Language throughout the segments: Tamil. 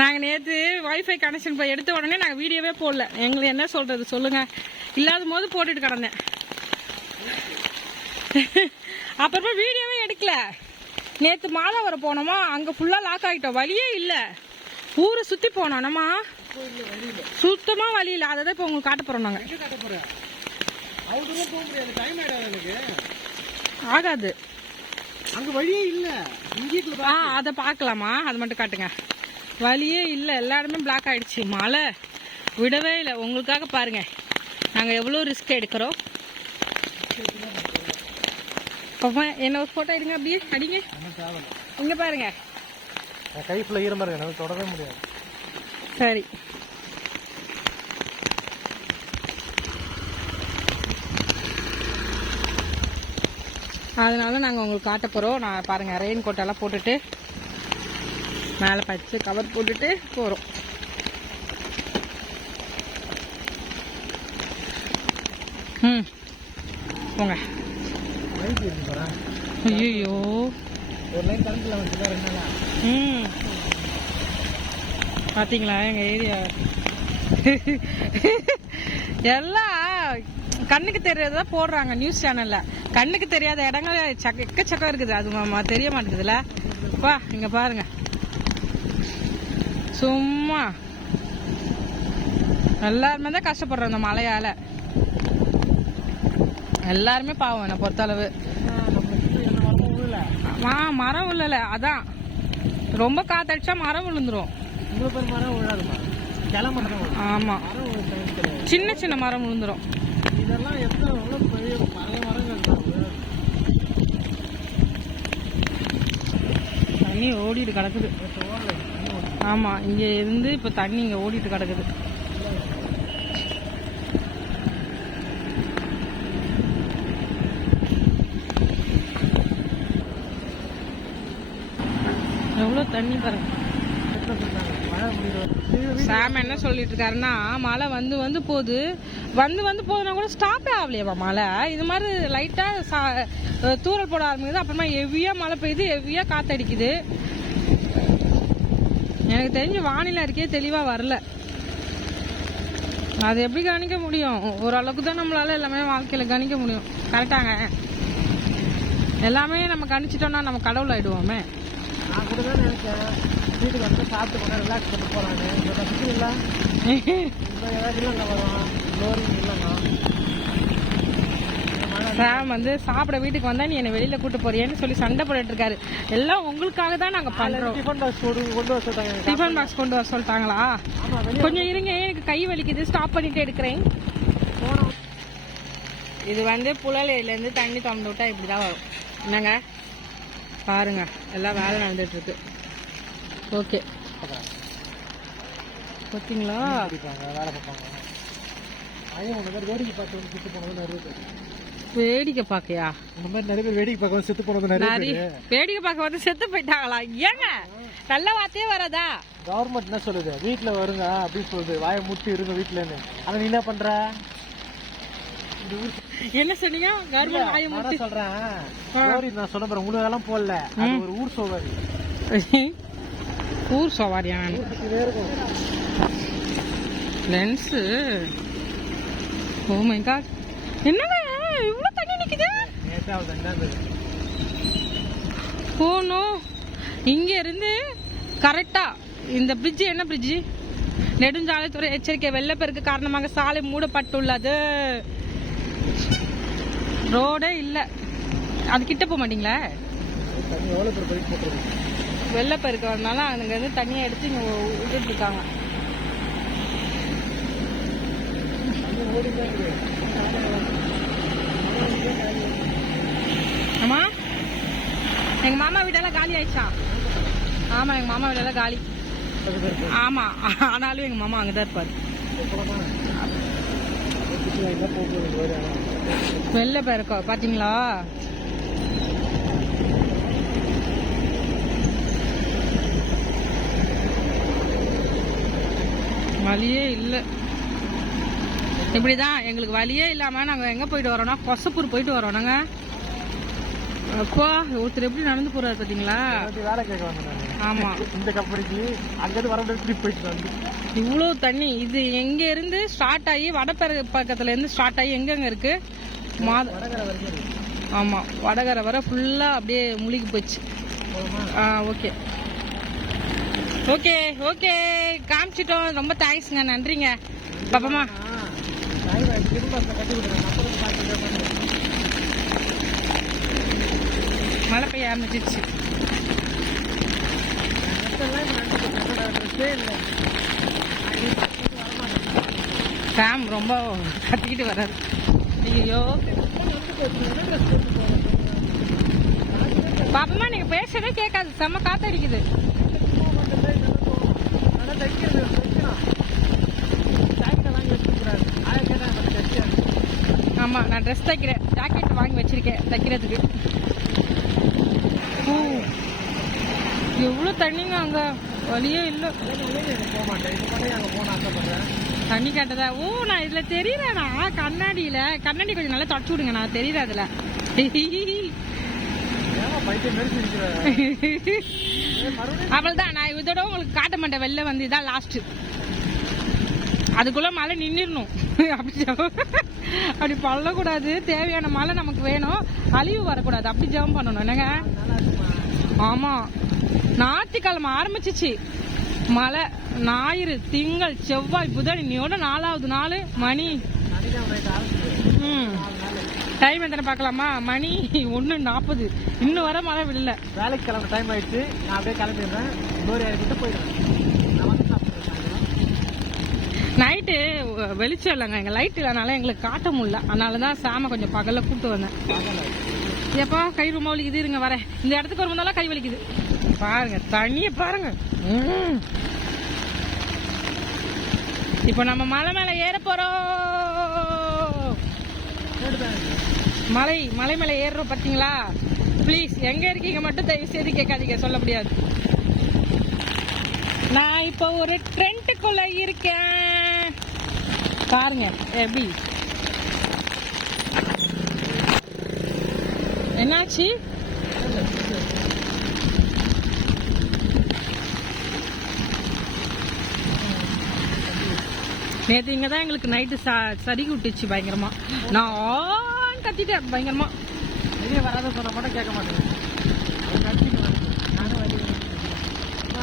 நாங்கள் நேற்று வைஃபை கனெக்ஷன் போய் எடுத்த உடனே நாங்கள் வீடியோவே போடல. எங்களுக்கு என்ன சொல்கிறது சொல்லுங்கள் இல்லாத போது போட்டுட்டு கிடந்தேன். அப்புறமா வீடியோவே எடுக்கல. நேற்று மாதாவரம் போனோமா அங்கே ஃபுல்லாக லாக் ஆகிட்டோம் வழியே இல்லை. ஊரை சுற்றி போனோம். நம்ம சுத்தமாக வழி இல்லை. அதை தான் இப்போ உங்களுக்கு காட்ட போகிறோம் நாங்கள் ஆகாது. அங்க வழியே இல்ல. ஆ அதை பார்க்கலாமா அது மட்டும் காட்டுங்க. வழியே இல்லை. எல்லா இடமே பிளாக் ஆயிடுச்சு. மழை விடவே இல்லை. உங்களுக்காக பாருங்க. நாங்கள் எவ்வளோ ரிஸ்க் எடுக்கிறோம்? பாப்பா, என்ன ஒரு ஃபோட்டோ எடுங்க அப்படியே. அடிங்க. இங்கே பாருங்க. கை ஃபுல்லாக ஈரமா இருக்கு என்னால தொடவே முடியாது. சரி. அதனால நாங்கள் உங்களுக்கு காட்ட போகிறோம் நான் பாருங்கள் ரெயின் கோட்டெல்லாம் போட்டுட்டு மேலே பச்சை கவர் போட்டுட்டு போகிறோம் ம். போங்க. ஐயோ ம். பார்த்தீங்களா எங்கள் ஏரியா? எல்லாம் கண்ணுக்கு தெரியாததா போடுறாங்க நியூஸ் சேனலில் கண்ணுக்கு தெரியாத இடங்கள் சக்க எக்கச்சக்கம் இருக்குது. அது தெரிய மாட்டேங்குதுல்ல வா இங்கே பாருங்கள் சும்மா. எல்லாருமே தான் கஷ்டப்படுறோம் இந்த மழையால. எல்லாருமே பாவம் என்னை பொறுத்தளவு. என்ன ஆ மரம் விழல அதான். ரொம்ப காத்தடிச்சா மரம் விழுந்துரும் இவ்வளோ ஆமா. மரம் சின்ன சின்ன மரம் விழுந்துரும் இதெல்லாம் பெரிய தண்ணி ஓடிட்டு கிடக்குது. ஆமா இங்கே இருந்து இப்போ தண்ணி இங்கே ஓடிட்டு கிடக்குது. எவ்வளோ தண்ணி பாருங்க. சாம் என்ன சொல்லிட்டு இருக்காருன்னா மழை வந்து வந்து போகுது. வந்து வந்து போகுதுன்னா கூட ஸ்டாப்பே ஆகலையாப்பா மழை? இது மாதிரி லைட்டாக சா- தூரல் போட ஆரம்பிக்குது. அப்புறமா ஹெவியாக மழை பெய்யுது ஹெவியாக காற்றடிக்குது எனக்கு தெரிஞ்ச வானிலை அறிக்கையே தெளிவா வரல. அது எப்படி கணிக்க முடியும்? ஓரளவுக்கு தான் நம்மளால எல்லாமே வாழ்க்கையில கணிக்க முடியும். கரெக்டாங்க எல்லாமே நம்ம கணிச்சிட்டோம்னா நம்ம கடவுள் ஆயிடுவோமே. நான் கூட தான் நினைச்சேன். வீட்டுக்கு வந்து சாப்பிட்டு போனா ரிலாக்ஸ் பண்ணி போறாங்க இந்த பஸ்ஸுக்கு இல்லை வரும். லோரிங் இல்லைங்க. சாம் வந்து சாப்பிட வீட்டுக்கு வந்தா நீ என்ன வெளியில கூட்டு போறியேன்னு சொல்லி சண்டை போட்டுட்டு இருக்காரு எல்லாம் உங்களுக்காக தான் நாங்க பண்றோம். டிஃபன் பாக்ஸ் கொண்டு வர சொல்லிட்டாங்க. டிஃபன் பாக்ஸ் கொண்டு வர சொல்லிட்டாங்களா? கொஞ்சம் இருங்க எனக்கு கை வலிக்குது? ஸ்டாப் பண்ணிட்டு எடுக்கிறேன் இது வந்து புழலையில இருந்து தண்ணி திறந்து விட்டா இப்படிதான் வரும். என்னங்க? பாருங்க எல்லாம் வேலை நடந்துட்டு இருக்கு ஓகே. ஓகேங்களா வேலை பார்ப்பாங்க. வேடிக்கை பார்க்கையா? இந்த மாதிரி நிறைய பேர் வேடிக்கை பார்க்க வந்து செத்து போனது நிறைய வேடிக்கை பார்க்க வந்து செத்து போயிட்டாங்களா? ஏங்க நல்ல வார்த்தையே வராதா? கவர்மெண்ட் என்ன சொல்லுது? வீட்டில் வருங்க அப்படின்னு சொல்லுது. வாயை முட்டி இருங்க வீட்டிலன்னு ஆனா நீ என்ன பண்ற? என்ன சொன்னீங்க? கவர்மெண்ட் வாயை என்ன சொல்றேன். சோரி நான் சொல்ல போறேன். உங்களுக்கு எல்லாம் போடல. அது ஒரு ஊர் சோவாரி ஊர் சவாரியா லென்ஸு ஓ மை காட் என்னங்க? இவ்வளோ தண்ணி நிற்குது போகணும் இங்க இருந்து இந்த பிரிட்ஜு என்ன பிரிட்ஜு நெடுஞ்சாலைத்துறை எச்சரிக்கை வெள்ளப்பெருக்கு காரணமாக சாலை மூடப்பட்டுள்ளது. ரோடே இல்லை. அது கிட்ட போக மாட்டீங்களா? வெள்ளப்பெருக்கிறதுனால அதுங்க வெள்ளப்பெருக்கு வரனால இருந்து தண்ணியை எடுத்து இங்கே விட்டுட்டு இருக்காங்க. அம்மா எங்க மாமா வீடெல்லாம் காலி ஆயிடுச்சா? ஆமா எங்க மாமா வீடெல்லாம் காலி. ஆமா ஆனாலும் எங்க மாமா அங்கதான் இருப்பாரு. போகலாமா வெளில போயிருக்கோம் பாத்தீங்களா? வழியே இல்லை. இப்படிதான் எங்களுக்கு வழியே இல்லாம நாங்க எங்க போயிட்டு வரோம்னா கொசப்பூர் போயிட்டு வரோம். நாங்க அப்பா ஒருத்தர் எப்படி நடந்து போறாரு பாத்தீங்களா? வேலை கேட்க வந்தேன் நான். ஆமா. இந்த கம்பெனிக்கு அங்கேருந்து வர திருப்பி போயிட்டு வந்து இவ்வளோ தண்ணி. இது எங்க இருந்து ஸ்டார்ட் ஆகி வடப்பெரு பக்கத்துல இருந்து ஸ்டார்ட் ஆகி எங்கெங்க இருக்கு? மாத. ஆமா வடகரை வர ஃபுல்லா அப்படியே முழுகி போச்சு. ஆ ஓகே. Okay okay. காமிச்சிட்டோம். ரொம்ப தேங்க்ஸ்ங்க நன்றிங்க. பாப்பமா டிரைவர் திரும்ப அந்த கட்டி விடுறேன் அப்புறம் பார்த்துட்டு மழை பெய்ய ஆரம்பிச்சிருச்சு. ட்ரெஸ்ஸே இல்லை சாம் ரொம்ப கத்திக்கிட்டு வராது ஐயோ பாப்பமா நீங்க பேசுறதே கேட்காது. செம்ம காத்தடிக்குது. தைக்கிறது தைக்கணும் ஜாக்கெட்டை வாங்கி வச்சுக்கூடாது ஆயிரம் கேட்டால் எனக்கு தைக்க ஆமா நான் ட்ரெஸ் தைக்கிறேன் ஜாக்கெட் வாங்கி வச்சிருக்கேன் தைக்கிறதுக்கு. ஓ எவ்வளோ தண்ணிங்க அங்க? வழியே இல்லை. போக மாட்டேன் தண்ணி கேட்டதா? ஓ நான் இதுல தெரியறேனா கண்ணாடியில. கண்ணாடி கொஞ்சம் நல்லா தொடச்சு விடுங்க நான் தெரியல அதுல. மறுபடியும் அவ்வளவுதான் நான் இதோட உங்களுக்கு காட்ட மாட்டேன் வெளில வந்து இதான் லாஸ்ட் அதுக்குள்ள மழை நின்றுடணும் அப்படி அப்படி பண்ணக்கூடாது. தேவையான மழை நமக்கு வேணும். அழிவு வரக்கூடாது. அப்படி ஜெபம் பண்ணணும். என்னங்க? ஆமாம் இருக்குமா ஆமா. ஞாயிற்றுக்கிழமை ஆரம்பிச்சிச்சு. மழை ஞாயிறு திங்கள் செவ்வாய் புதன் இன்னையோட நாலாவது நாள் மணி. ம். டைம் எத்தனை பார்க்கலாமா? மணி ஒன்று நாற்பது இன்னும் வர மழை விடல. வேலைக்கு கிளம்ப டைம் ஆயிடுச்சு. நான் அப்படியே கிளம்பிடுறேன். டோரி ஆகிட்டு போயிடுறேன். நைட்டு வெளிச்சம் இல்லைங்க. எங்கள் லைட் இல்லைனால எங்களுக்கு காட்ட முடியல. அதனால தான் சாமை கொஞ்சம் பகலில் கூப்பிட்டு வந்தேன். எப்பா கை ரொம்ப வலிக்குது. இருங்க வரேன். இந்த இடத்துக்கு வரும்போதெல்லாம் கை வலிக்குது. பாருங்க தண்ணியை பாருங்க. இப்போ நம்ம மலை மேலே ஏற போகிறோம் மலை மலை மேலே ஏறுறோம் பார்த்தீங்களா? ப்ளீஸ் எங்கே இருக்கீங்க மட்டும் தயவு செய்து கேட்காதீங்க. சொல்ல முடியாது. நான் இப்போ ஒரு ட்ரெண்ட்டுக்குள்ளே இருக்கேன். பாருங்க எப்படி என்னாச்சு நேற்று இங்கே தான் எங்களுக்கு நைட்டு ச சரி விட்டுச்சு பயங்கரமா நான் ஆன்னு கத்திட்டேன் பயங்கரமா வெளியே வராத சொன்ன மட்டும் கேட்க மாட்டேன்.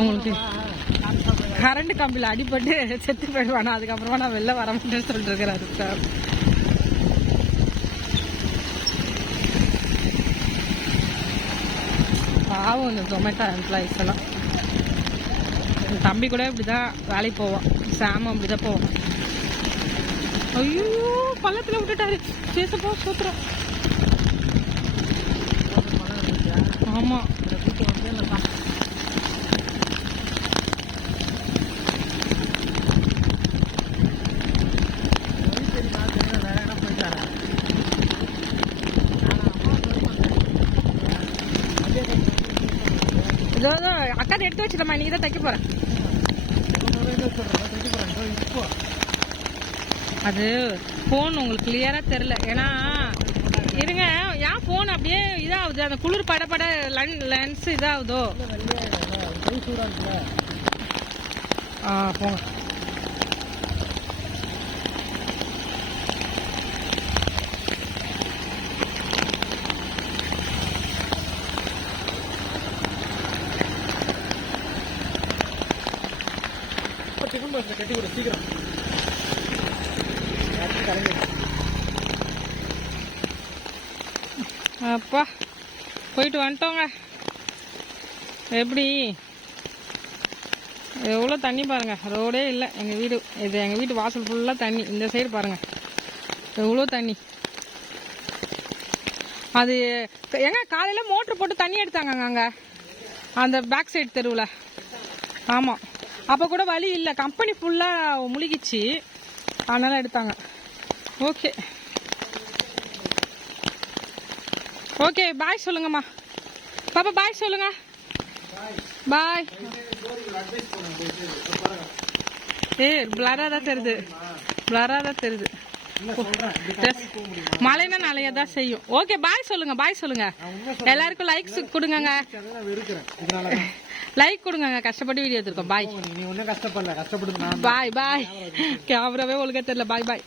உங்களுக்கு. கரண்ட் கம்பியில் அடிபட்டு செத்து போயிடுவானா? அதுக்கப்புறமா நான் வெளில வர மாட்டேன்னு சொல்லிட்டு இருக்கிறாரு சார் பாவம் இந்த ஜொமேட்டோ எம்ப்ளாயிஸ் எல்லாம். என் தம்பி கூட இப்படிதான் வேலைக்கு போவான். சாம அப்படிதான் போவான். ஐயோ பள்ளத்துல விட்டுட்டாரு. பேசப்போ சூத்திரம் ஆமாம் இருந்துச்சா? ஆமா இந்த கூட்டம் வந்து இந்த சா- வழி தெரியுமா? தெரியல, வேற இடம் போயிட்டாரா? நானா அம்மா வருவாங்க. அதே டைம் இதோ இதோ அக்கா இதை எடுத்து வச்சிடமா நீ தான் தைக்க போற அது ஃபோன் உங்களுக்கு கிளியரா தெரியல ஏன்னா இருங்க ஏன் ஃபோன் அப்படியே இதாகுது அந்த குளிர் பட பட லென்ஸ் இதாகுதோ ஆ போங்க இப்ப டிஃபன் பாக்ஸ்ல கட்டி கொடு, சீக்கிரம். அப்பா போயிட்டு வந்துட்டோங்க. எப்படி? எவ்வளோ தண்ணி பாருங்கள் ரோடே இல்லை. எங்கள் வீடு இது எங்கள் வீட்டு வாசல் ஃபுல்லாக தண்ணி. இந்த சைடு பாருங்கள் எவ்வளோ தண்ணி? அது எங்க காலையில் மோட்ரு போட்டு தண்ணி எடுத்தாங்க அங்கே. அந்த பேக் சைடு தெருவில். ஆமாம் அப்போ கூட வழி இல்லை. கம்பெனி ஃபுல்லாக முழுகிச்சு. அதனால எடுத்தாங்க. ஓகே ஓகே பாய் சொல்லுங்கம்மா. பாப்பா பாய் சொல்லுங்க. பாய் ஏ பிளரா தான் தெரியுது. பிளரா தான் தெரியுது. மழைனா நாளைய தான் செய்யும். ஓகே பாய் சொல்லுங்க பாய் சொல்லுங்க. எல்லாருக்கும் லைக்ஸ் கொடுங்கங்க. லைக் கொடுங்க கஷ்டப்பட்டு வீடியோ எடுத்திருக்கோம். பாய் நீ ஒன்றும் கஷ்டப்படல கஷ்டப்பட்டு நான் பாய் பாய் கேமராவே ஒழுங்கா தெரியல. பாய் பாய்